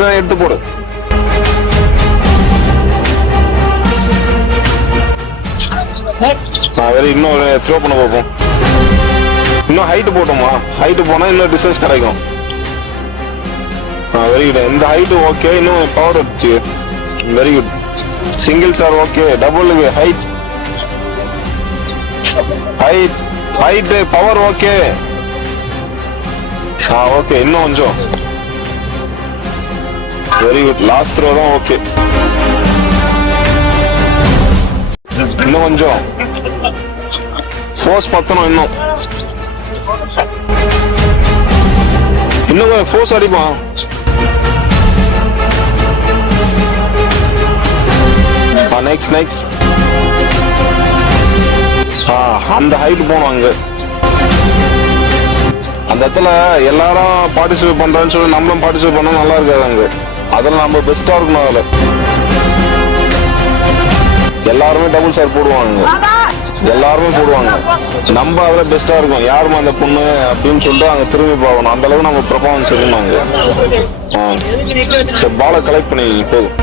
கிடைக்கிறத எடுத்து போடு. வெரி இன்னும் த்ரோ பண்ண பார்ப்போம். இன்னும் ஹைட் போட்டோமா? ஹைட் போனா இன்னும் டிஸ்டன்ஸ் கிடைக்கும். Very good. இந்த ஹைட் ஓகே. இன்னும் பவர் வச்சு. Very good. Singles are okay. Double height height height power okay. Okay. இன்னும் கொஞ்சம். Very good. லாஸ்ட் த்ரோ தான் ஓகே. இன்னும் கொஞ்சம் ஃபோர்ஸ் பத்தணும். இன்னும் ஃபோர்ஸ் அடிப்பான். நெக்ஸ்ட் அந்த ஹைட் போகணும். அங்க அந்த இடத்துல எல்லாரும் பார்ட்டிசிபேட் பண்றான்னு சொல்லி நம்மளும் பார்ட்டிசிபேட் பண்ணா நல்லா இருக்காது. அங்க அதில் நம்ம பெஸ்டா இருக்கணும். அதில் எல்லாருமே டபுள் ஷாட் போடுவாங்க. எல்லாருமே போடுவாங்க. நம்ம அதில் பெஸ்டா இருக்கும். யாருமே அந்த பொண்ணு அப்படின்னு சொல்லிட்டு அங்கே திரும்பி பார்க்கணும். அந்த அளவுக்கு நம்ம பெர்ஃபார்மன்ஸ் இருக்கணும். அங்கே பாலை கலெக்ட் பண்ணி போதும்.